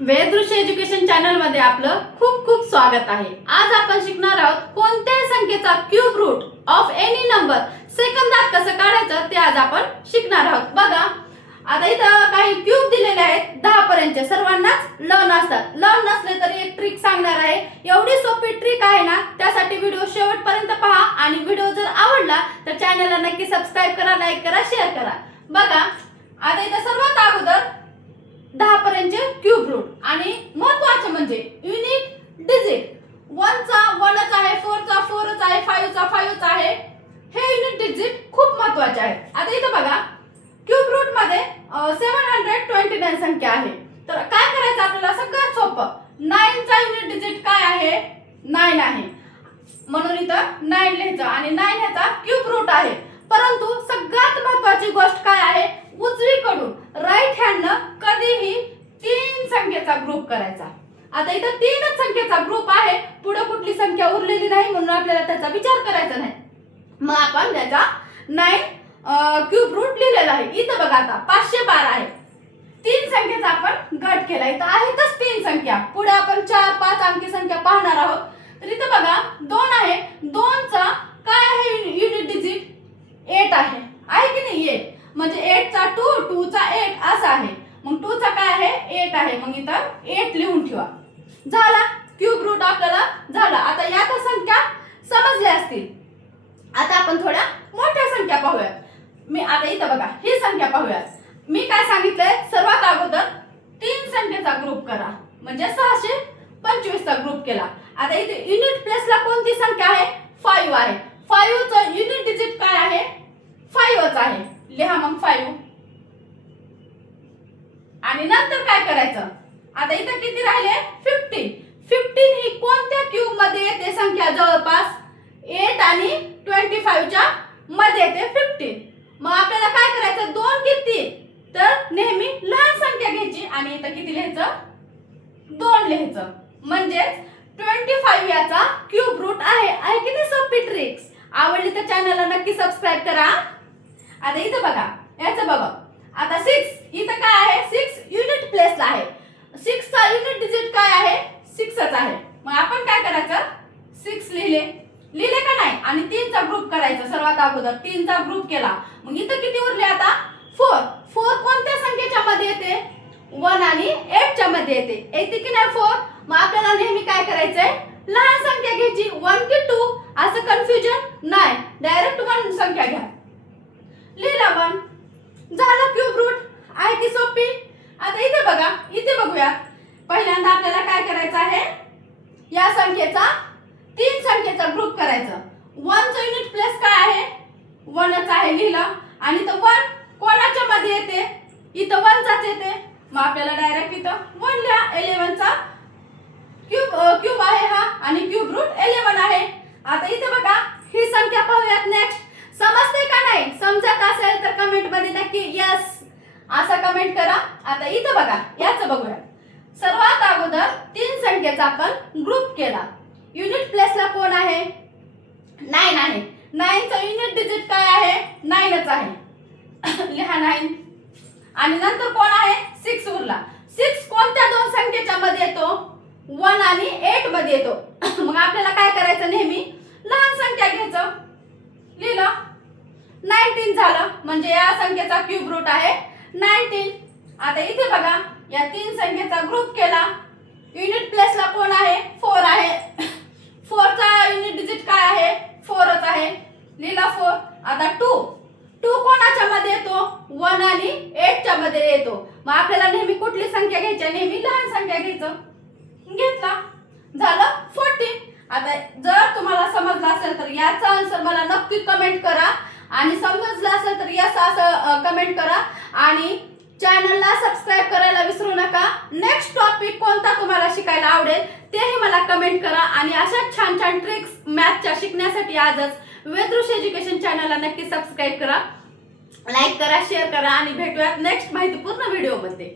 वेदृश्य education channel मध्ये आपलं खूप खूप स्वागत आहे। आज आपण शिकणार आहोत कोणत्याही संख्येचा cube root of any number सेकंदात कसं काढायचं ते आज आपण शिकणार आहोत। बघा आता इथं काही क्यूब दिलेले आहेत 10 पर्यंतचे, सर्वांनाच लर्न असतात। लर्न नसले तरी एक ट्रिक सांगणार आहे, एवढी सोपी ट्रिक आहे ना, त्यासाठी व्हिडिओ शेवटपर्यंत पहा आणि व्हिडिओ जर आवडला तर चॅनलला नक्की सबस्क्राइब करा, लाईक करा, शेअर करा। बघा आता इथं सर्वात अगोदर 10 पर्यंतचे क्यूब रूट आणि महत्त्वाचे म्हणजे युनिट डिजिट 1 चा 1च आहे, 4 चा 4च आहे, 5 चा 5च आहे। हे युनिट डिजिट खूप महत्त्वाचे आहेत। आता इथं बघा क्यूब रूट मध्ये 729 संख्या आहे, तर काय करायचं आपल्याला सगळ्यात सोपं, 9 चा युनिट डिजिट काय आहे, 9 आहे, म्हणून इथं 9 लिहायचं आणि 9 ह्याचा क्यूब रूट आहे। परंतु सगळ्यात महत्त्वाची गोष्ट काय आहे, उजवीकडून राईट हँडनं कधीही 3 संख्येचा ग्रुप करायचा। आता इथं 3च संख्येचा ग्रुप आहे, पुढे कुठली संख्या उरलेली नाही, म्हणून आपल्याला त्याचा विचार करायचा नाही। मग आपण त्याचा 9 क्यूब रूट लिहिलेला आहे। इथं बघा आता 512 आहे, 3 संख्येचा आपण गट केला, इथं आहेतच 3 संख्या, पुढे आपण 4 5 अंकी संख्या पाहणार आहोत। तर इथं बघा 2 आहे, 2 चा काय आहे युनिट डिजिट 8 आहे की नाही, 8 म्हणजे 8 चा 2 2 चा 8 असा आहे, मग 2 चा काय आहे 8 आहे, मग इथं 8 लिहून ठेवा। झाला क्यूब रूट आपल्याला झाला। आता यात संख्या समजल्या असतील, आता आपण थोड्या मोठ्या संख्या पाहूया। मी आता इथं बघा ही संख्या पाहूया। मी काय सांगितलंय, सर्वात अगोदर 3 संख्येचा ग्रुप करा, म्हणजे 625 चा ग्रुप केला। आता इथे युनिट प्लेसला कोणती संख्या आहे, 5 आहे, 5 चा युनिट डिजिट काय आहे, 5च आहे, लिहा मग 5। आणि नंतर काय करायचं, आता इथं किती राहिले 15, 15 ही कोणत्या क्यूब मध्ये येते संख्या, जवळपास 8 आणि 25 च्या मध्ये येते 15। मग आपल्याला काय करायचं, 2 किती, तर नेहमी लहान संख्या घ्यायची आणि इथं किती लिहायचं, 2 लिहायचं, म्हणजेच 25 याचा क्यूब रूट आहे की नाही। सोपी ट्रिक्स आवडली तर चॅनलला नक्की सबस्क्राइब करा। आता इथं बघा याचं बघा, आता 6 इथं काय आहे, 6 युनिट प्लेसला आहे, 6 चा युनिट डिजिट काय आहे, 6च आहे, मग आपण काय करायचं 6 लिहिले का नाही, आणि 3 चा ग्रुप करायचा। सर्वात अगोदर 3 चा ग्रुप केला, मग इथं किती उरले आता 4, 4 कोणत्या संख्येच्या मध्ये येते, 1 आणि 8 च्या मध्ये येते की नाही 4। मग आपल्याला नेहमी काय करायचंय, लहान संख्या घ्यायची, 1 की 2 असं कन्फ्युजन नाही, डायरेक्ट 1 संख्या घ्या, लिहिला 1, झालं क्यूब रूट, आहे की सोपी। आता इथे बघा, इथे बघूया, पहिल्यांदा आपल्याला काय करायचं आहे, या संख्येचा 3 संख्येचा ग्रुप करायचा। 1 चा युनिट प्लेस काय आहे, 1च आहे, लिहिलं, आणि तो 1 कोणाच्या मध्ये येते, इथं 1 चाच येते, मग आपल्याला डायरेक्ट इथं 1 लिहा। 11 चा क्यूब आहे हा, आणि क्यूब रूट 11 आहे। आता इथे बघा ही संख्या पाहूयात नेक्स्ट, समजते का नाही, समजत असेल तर कमेंट मध्ये नक्की यस असं कमेंट करा। आता इथं बघा याचं बघूया, सर्वात अगोदर 3 संख्येचा आपण ग्रुप केला, युनिट प्लेसला कोण आहे, 9 आहे, 9 चा युनिट डिजिट काय आहे, 9च आहे, लिहा 9, आणि नंतर कोण आहे 6 उरला। 6 कोणत्या 2 संख्येच्या मध्ये येतो, 1 आणि 8 मध्ये येतो, मग आपल्याला काय करायचं, नेहमी लहान संख्या घ्यायचं, लिहिलं 19 झालं, म्हणजे या संख्येचा क्यूब रूट आहे 19। आता इथे बघा या 3 संख्येचा ग्रुप केला, युनिट प्लेसला कोण आहे, 4 आहे, 4 चा युनिट डिजिट काय आहे, 4च आहे, लिहिला 4। आता 2 कोणाच्या मध्ये येतो, 1 आणि 8 च्या मध्ये येतो, मग आपल्याला नेहमी कुठली संख्या घ्यायची, नेहमी लहान संख्या घ्यायचं, घेतला, झालं 14। आता जर तुम्हाला समजलं असेल तर याचा आन्सर मला नक्की कमेंट करा, आणि समजलं असेल तर यस असं कमेंट करा, आणि चॅनलला सबस्क्राइब करायला विसरू नका। नेक्स्ट टॉपिक कोणता तुम्हाला शिकायला आवडेल तेही मला कमेंट करा, आणि अशा छान छान ट्रिक्स मॅथच्या शिकण्यासाठी आजच वेदृश्य एज्युकेशन चॅनलला नक्की सबस्क्राइब करा, लाईक करा, शेअर करा, आणि भेटूयात नेक्स्ट माहितीपूर्ण व्हिडिओमध्ये।